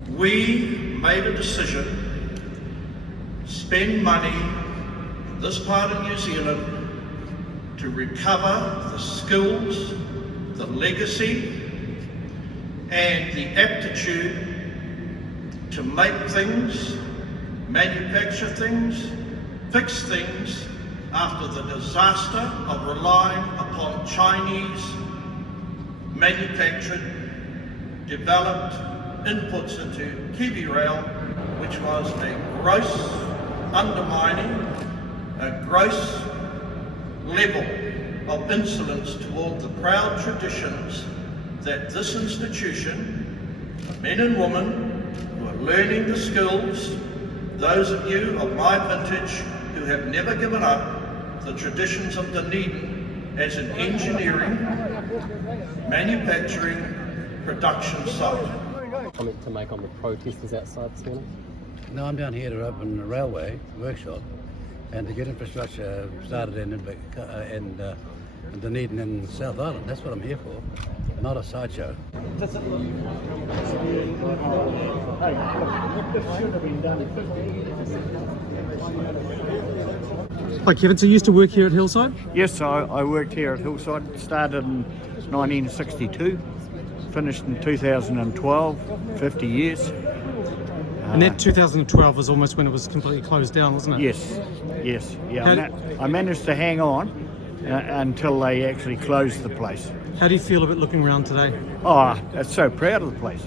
We made a decision to spend money in this part of New Zealand to recover the skills, the legacy and the aptitude to make things, manufacture things, fix things after the disaster of relying upon Chinese manufactured, developed inputs into Kiwi Rail, which was a gross undermining, a gross level of insolence toward the proud traditions that this institution, the men and women who are learning the skills, those of you of my vintage who have never given up the traditions of Dunedin as an engineering, manufacturing, production site. Comment to make on the protesters outside this morning? No, I'm down here to open a railway workshop and to get infrastructure started in Dunedin and South Island. That's what I'm here for, not a sideshow. Hi Kevin, so you used to work here at Hillside? Yes, I worked here at Hillside, started in 1962, finished in 2012, 50 years. And that 2012 was almost when it was completely closed down, wasn't it? Yes. I managed to hang on until they actually closed the place. How do you feel about looking around today? Oh, I'm so proud of the place.